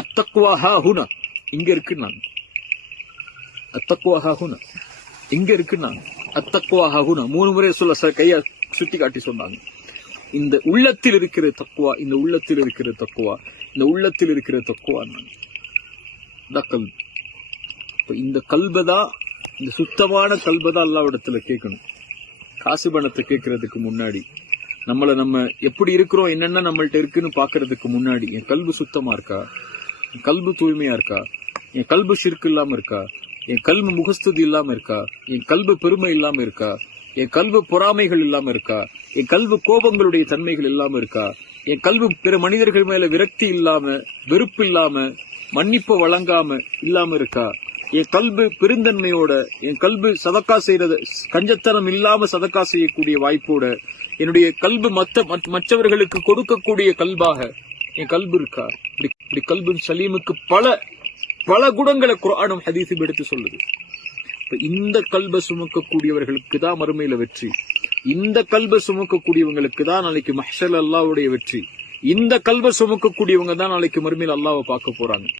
அத்தக்வா ஹுனா இங்க இருக்கு நான், அத்தக்வா ஹுனா இங்க இருக்கு நான், அத்தக்வா ஹுனா 3 முறை சொல்ல கைய சுட்டி காட்டி சொன்னாங்க. இந்த உள்ளத்தில் இருக்கிற தக்குவா, இந்த உள்ளத்தில் இருக்கிற தக்குவா, இந்த உள்ளத்தில் இருக்கிற தக்குவா நான் கல்பு. இந்த கல்பதா, இந்த சுத்தமான கல்பதா அல்லாஹ்விடத்துல கேட்கணும். காசு பணத்தை கேட்கறதுக்கு முன்னாடி நம்ம எப்படி இருக்கிறோம், என்னென்ன நம்மள்ட்ட இருக்குன்னு பாக்குறதுக்கு முன்னாடி என் கல்பு சுத்தமா இருக்கா, என் கல்பு தூய்மையா இருக்கா, என் கல்பு ஷிர்க் இல்லாம இருக்கா, என் கல்பு முகஸ்துதி இல்லாம இருக்கா, என் கல்பு பெருமை இல்லாம இருக்கா, என் கல்பு பொறாமைகள் இல்லாம இருக்கா, என் கல்பு கோபங்களுடைய தன்மைகள் இல்லாம இருக்கா, என் கல்பு பிற மனிதர்கள் மேல விரக்தி இல்லாம, வெறுப்பு இல்லாம, மன்னிப்பு வழங்காம இல்லாம இருக்கா, என் கல்பு பெருந்தன்மையோட, என் கல்பு சதக்கா செய்யறது கஞ்சத்தனம் இல்லாம சதக்கா செய்யக்கூடிய வாய்ப்போட, என்னுடைய கல்பு மற்றவர்களுக்கு கொடுக்கக்கூடிய கல்பாக என் கல்பு இருக்கா. இப்படி கல்பின் சலீமுக்கு பல குணங்களை குர்ஆனும் ஹதீஸும் எடுத்து சொல்லுது. இந்த கல்பை சுமக்கக்கூடியவர்களுக்கு தான் மறுமையில வெற்றி. இந்த கல்பை சுமக்கக்கூடியவங்களுக்கு தான் நாளைக்கு மஹ்ஷர் அல்லாஹ்வுடைய வெற்றி. இந்த கல்பை சுமக்கக்கூடியவங்க தான் நாளைக்கு மறுமையில அல்லாஹ்வை பார்க்க போறாங்க.